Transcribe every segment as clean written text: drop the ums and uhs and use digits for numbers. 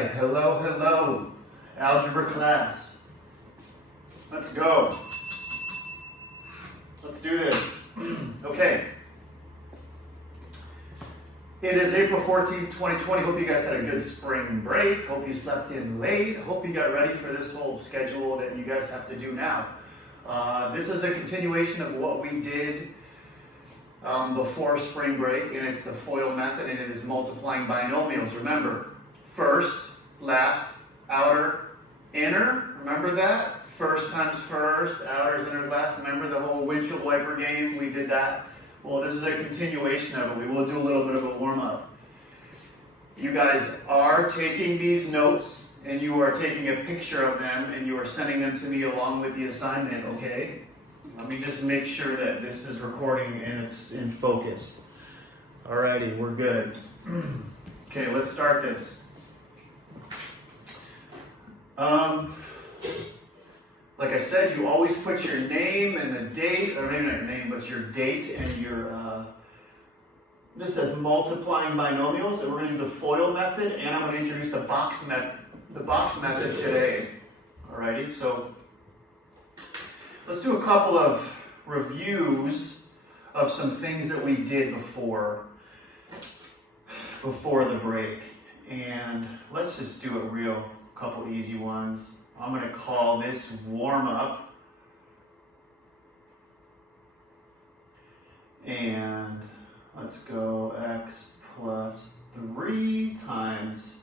right, hello, algebra class. Let's go. Let's do this. Okay. It is April 14th, 2020. Hope you guys had a good spring break. Hope you slept in late. Hope you got ready for this whole schedule that you guys have to do now. This is a continuation of what we did before spring break, and it's the FOIL method, and it is multiplying binomials. Remember, first, last, outer, inner. Remember that? First times first, outers, inners, last. Remember the whole windshield wiper game? We did that. Well, this is a continuation of it. We will do a little bit of a warm-up. You guys are taking these notes, and you are taking a picture of them, and you are sending them to me along with the assignment, okay? Let me just make sure that this is recording and it's in focus. Alrighty, we're good. Okay, let's start this. Like I said, you always put your name and the date, or maybe not your name, but your date and your, this says multiplying binomials, and we're going to do the FOIL method, and I'm going to introduce the box method today. Alrighty, so let's do a couple of reviews of some things that we did before the break. And let's just do a couple easy ones. I'm going to call this warm-up. And let's go x plus 3 times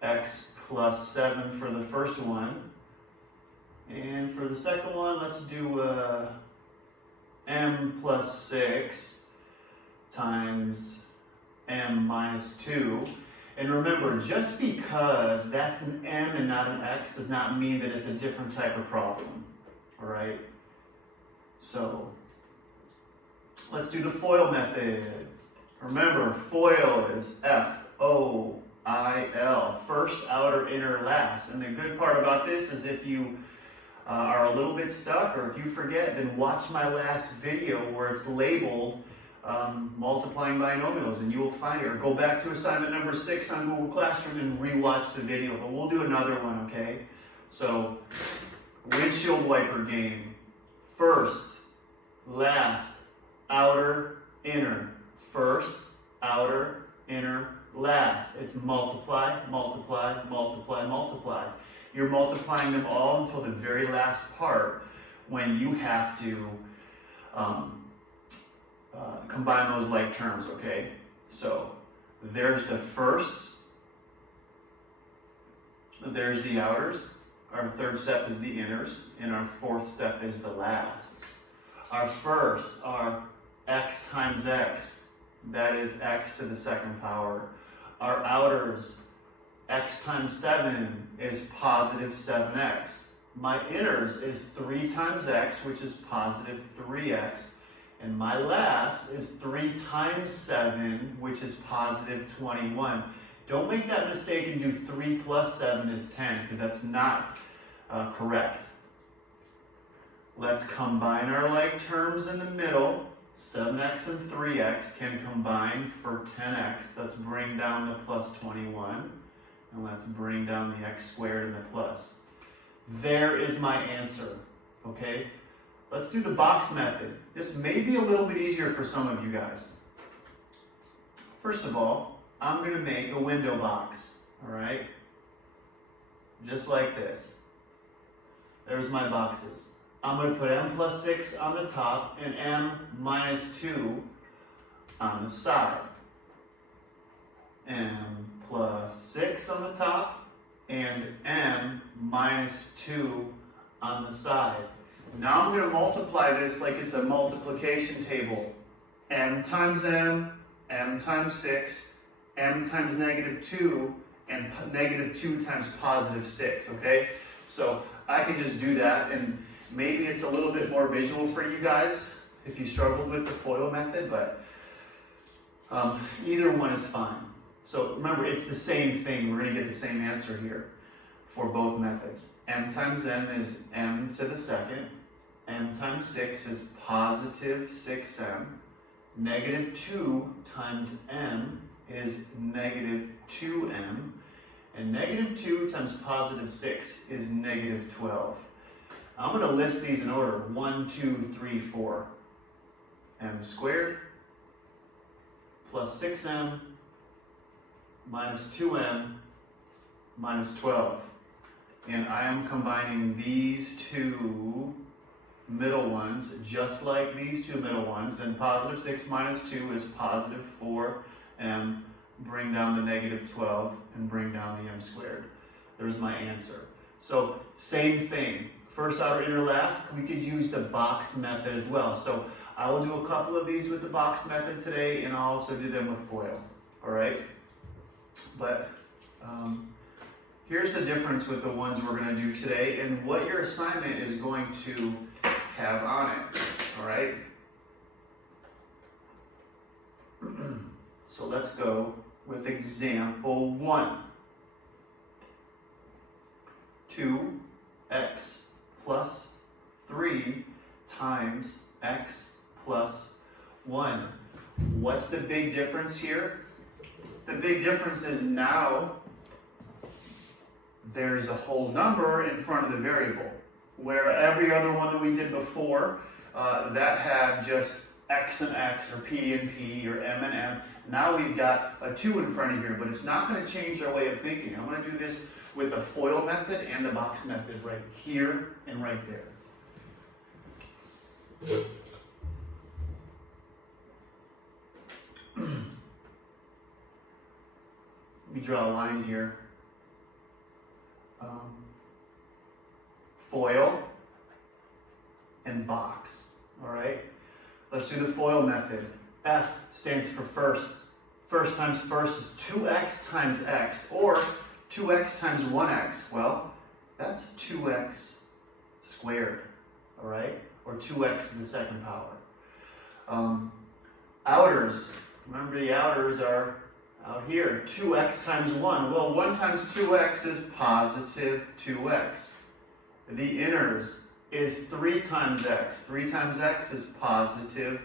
x plus 7 for the first one. And for the second one, let's do m plus 6 times m minus 2. And remember, just because that's an m and not an x does not mean that it's a different type of problem. All right? So, let's do the FOIL method. Remember, FOIL is F-O-I-L, first, outer, inner, last. And the good part about this is if you are a little bit stuck, or if you forget, then watch my last video where it's labeled multiplying binomials, and you will find it. Or go back to assignment number 6 on Google Classroom and rewatch the video. But we'll do another one, okay? So, windshield wiper game. First, last, outer, inner. First, outer, inner, last. It's multiply, multiply, multiply, multiply. You're multiplying them all until the very last part when you have to combine those like terms, okay? So there's the first, there's the outers, our third step is the inners, and our fourth step is the lasts. Our first are x times x, that is x to the second power. Our outers, x times 7 is positive 7x. My inners is 3 times x, which is positive 3x. And my last is 3 times 7, which is positive 21. Don't make that mistake and do 3 plus 7 is 10, because that's not correct. Let's combine our like terms in the middle. 7x and 3x can combine for 10x. Let's bring down the plus 21. And let's bring down the x squared and the plus. There is my answer, okay? Let's do the box method. This may be a little bit easier for some of you guys. First of all, I'm going to make a window box, all right? Just like this. There's my boxes. I'm going to put m plus 6 on the top and m minus 2 on the side. M plus 6 on the top and m minus 2 on the side. Now I'm going to multiply this like it's a multiplication table. M times m times 6, m times negative 2, and negative 2 times positive 6, okay? So I can just do that, and maybe it's a little bit more visual for you guys if you struggled with the FOIL method, but either one is fine. So remember, it's the same thing. We're going to get the same answer here for both methods. M times m is m to the second. M times 6 is positive 6m. Negative 2 times m is negative 2m. And negative 2 times positive 6 is negative 12. I'm going to list these in order. 1, 2, 3, 4. M squared plus 6m minus 2m minus 12. And I am combining these two middle ones just like these two middle ones. And positive 6 minus 2 is positive 4m. Bring down the negative 12 and bring down the m squared. There's my answer. So same thing. First outer inner last, we could use the box method as well. So I will do a couple of these with the box method today, and I'll also do them with FOIL. All right? But here's the difference with the ones we're going to do today and what your assignment is going to have on it. All right? So let's go with example 1. 2x plus 3 times x plus 1. What's the big difference here? The big difference is now there's a whole number in front of the variable, where every other one that we did before that had just x and x, or p and p, or m and m. Now we've got a 2 in front of here, but it's not going to change our way of thinking. I'm going to do this with the FOIL method and the box method right here and right there. Let me draw a line here. FOIL and box. All right? Let's do the FOIL method. F stands for first. First times first is 2x times x, or 2x times 1x. Well, that's 2x squared, all right? Or 2x to the second power. Outers, remember the outers are out here. 2x times 1. Well, 1 times 2x is positive 2x. The inners is 3 times x. 3 times x is positive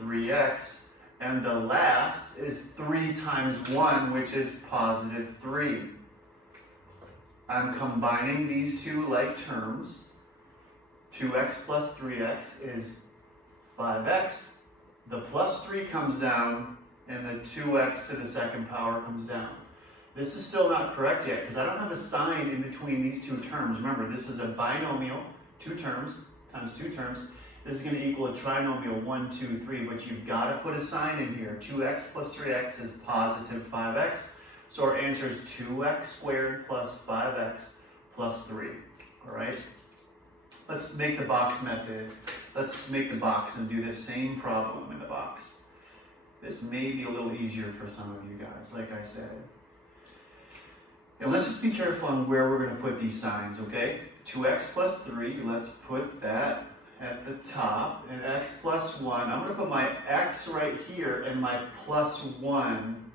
3x. And the last is 3 times 1, which is positive 3. I'm combining these two like terms. 2x plus 3x is 5x. The plus 3 comes down, and the 2x to the second power comes down. This is still not correct yet, because I don't have a sign in between these two terms. Remember, this is a binomial, 2 terms times 2 terms. This is going to equal a trinomial, 1, 2, 3, but you've got to put a sign in here. 2x plus 3x is positive 5x. So our answer is 2x squared plus 5x plus 3. All right? Let's make the box method. Let's make the box and do the same problem in the box. This may be a little easier for some of you guys, like I said. And let's just be careful on where we're going to put these signs, okay? 2x plus 3, let's put that at the top, and x plus 1. I'm going to put my x right here and my plus 1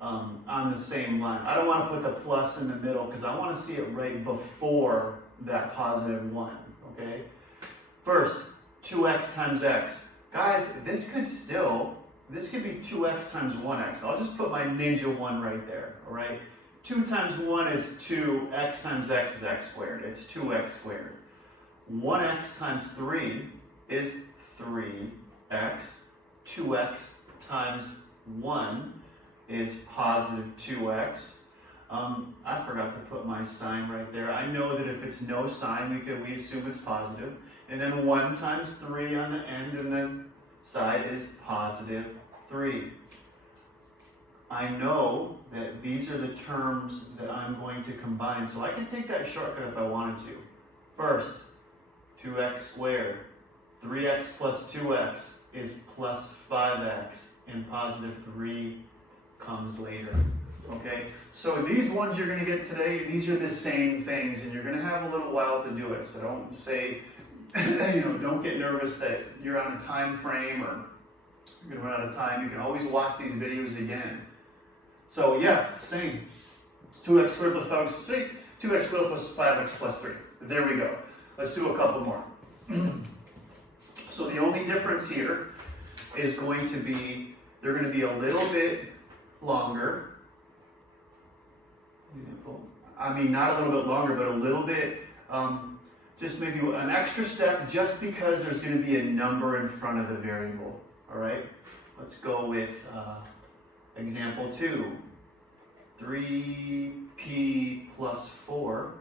on the same line. I don't want to put the plus in the middle because I want to see it right before that positive 1, okay? First, 2x times x. Guys, this could be 2x times 1x. I'll just put my ninja 1 right there, all right? 2 times 1 is 2, x times x is x squared. It's 2x squared. 1x times 3 is 3x. 2x times 1 is positive 2x. I forgot to put my sign right there. I know that if it's no sign, we assume it's positive. And then 1 times 3 on the end and the side is positive 3. I know that these are the terms that I'm going to combine, so I can take that shortcut if I wanted to. First, 2x squared. 3x plus 2x is plus 5x, and positive 3 comes later. Okay? So these ones you're going to get today, these are the same things, and you're going to have a little while to do it. So don't say, don't get nervous that you're on a time frame or you're going to run out of time. You can always watch these videos again. So yeah, same. 2x squared plus 5x plus 3, 2x squared plus 5x plus 3. There we go. Let's do a couple more. So the only difference here is going to be, they're going to be a little bit longer. example. I mean, not a little bit longer, but a little bit, just maybe an extra step just because there's going to be a number in front of the variable. All right, let's go with example 2. 3p plus 4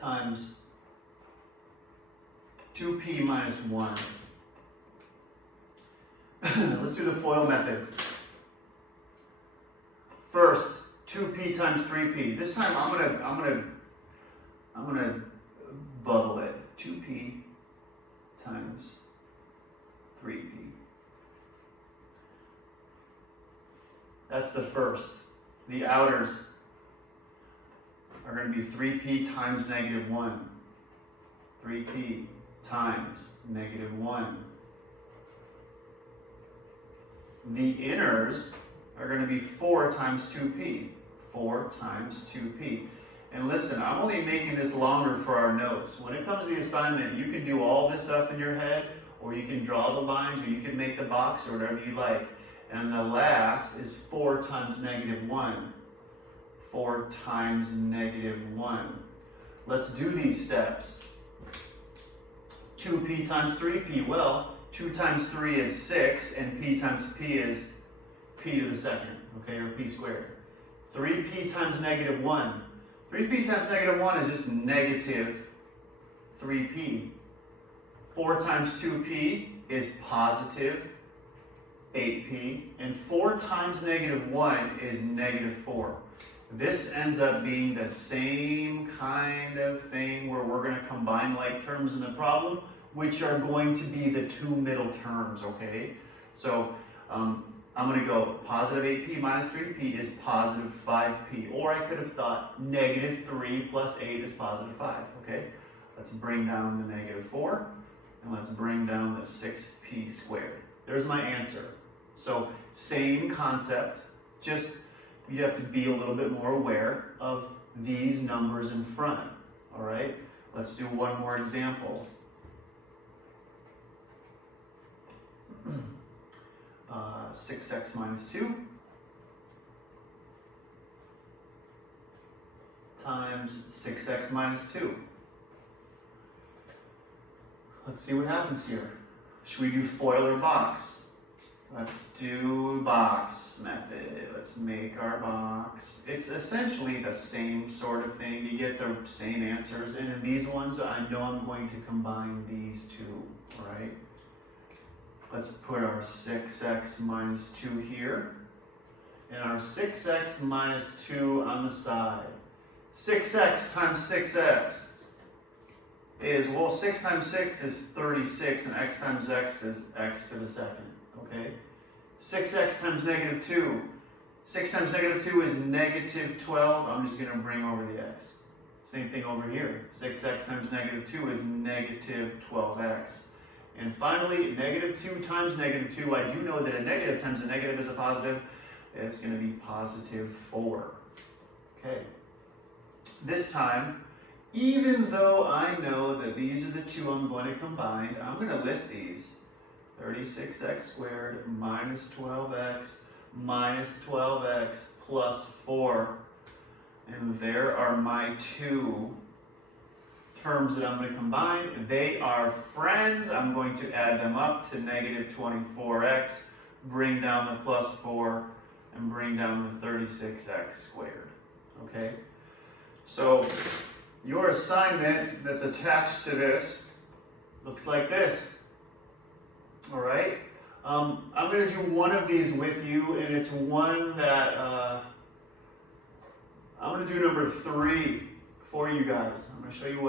times 2p minus 1. Let's do the FOIL method. First, 2p times 3p. This time I'm gonna bubble it. 2p times 3p. That's the first. The outers are going to be 3p times negative 1. 3p times negative 1. The inners are going to be 4 times 2p. 4 times 2p. And listen, I'm only making this longer for our notes. When it comes to the assignment, you can do all this stuff in your head, or you can draw the lines, or you can make the box, or whatever you like. And the last is 4 times negative 1. 4 times negative 1. Let's do these steps. 2p times 3p. Well, 2 times 3 is 6, and p times p is p to the second, okay, or p squared. 3p times negative 1. 3p times negative 1 is just negative 3p. 4 times 2p is positive 8p, and 4 times negative 1 is negative 4. This ends up being the same kind of thing where we're going to combine like terms in the problem, which are going to be the two middle terms, okay? So I'm going to go positive 8p minus 3p is positive 5p, or I could have thought negative 3 plus 8 is positive 5, okay? Let's bring down the negative 4, and let's bring down the 6p squared. There's my answer. So same concept, just you have to be a little bit more aware of these numbers in front, all right? Let's do one more example. 6x minus 2 times 6x minus 2. Let's see what happens here. Should we do FOIL or box? Let's do box method. Let's make our box. It's essentially the same sort of thing. You get the same answers. And in these ones, I know I'm going to combine these two, all right? Let's put our 6x minus 2 here, and our 6x minus 2 on the side. 6x times 6x is, well, 6 times 6 is 36, and x times x is x to the second, okay? 6x times negative 2. 6 times negative 2 is negative 12. I'm just going to bring over the x. Same thing over here. 6x times negative 2 is negative 12x. And finally, negative 2 times negative 2, I do know that a negative times a negative is a positive. It's going to be positive 4. Okay. This time, even though I know that these are the two I'm going to combine, I'm going to list these. 36x squared minus 12x minus 12x plus 4. And there are my two terms that I'm going to combine. They are friends. I'm going to add them up to negative 24x, bring down the plus 4, and bring down the 36x squared. Okay? So your assignment that's attached to this looks like this. All right? I'm going to do one of these with you, and it's one that I'm going to do number 3 for you guys. I'm going to show you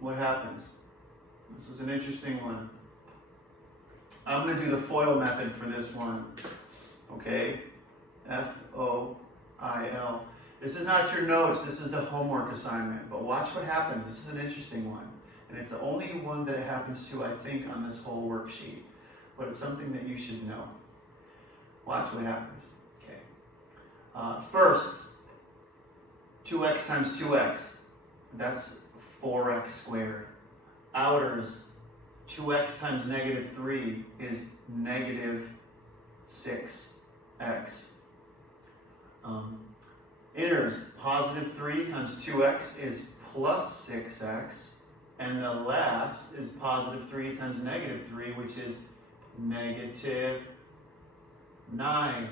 what happens. This is an interesting one. I'm going to do the FOIL method for this one. Okay? F-O-I-L. This is not your notes. This is the homework assignment. But watch what happens. This is an interesting one. And it's the only one that it happens to, I think, on this whole worksheet. But it's something that you should know. Watch what happens. Okay. First, 2x times 2x. That's 4x squared. Outers, 2x times negative 3 is negative 6x. Inners, positive 3 times 2x is plus 6x. And the last is positive 3 times negative 3, which is negative 9.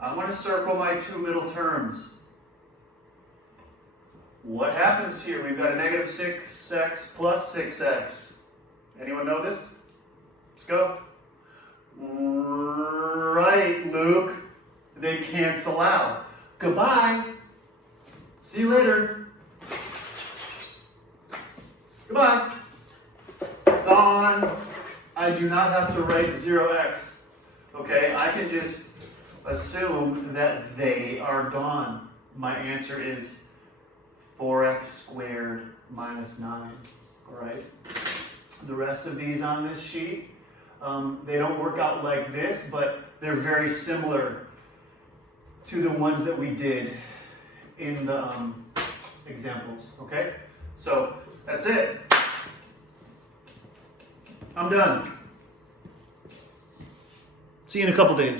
I'm going to circle my two middle terms. What happens here? We've got a negative 6x plus 6x. Anyone know this? Let's go. Right, Luke. They cancel out. Goodbye. See you later. Goodbye. Gone. I do not have to write 0x. Okay, I can just assume that they are gone. My answer is 4x squared minus 9. All right. The rest of these on this sheet, they don't work out like this, but they're very similar to the ones that we did in the examples. Okay? So that's it. I'm done. See you in a couple days.